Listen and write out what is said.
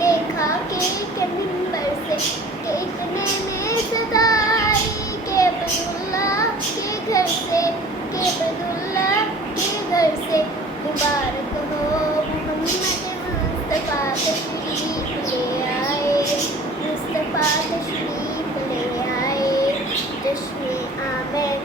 देखा के मिंबर से कि इतने में सदा आई के बदुल्ला के घर से, के बदुल्ला के घर से मुबारक हो मोहम्मद मुस्तफ़ा तशरीफ ले आए, मुस्तफ़ा तशरीफ ले आए, जश्न आमिर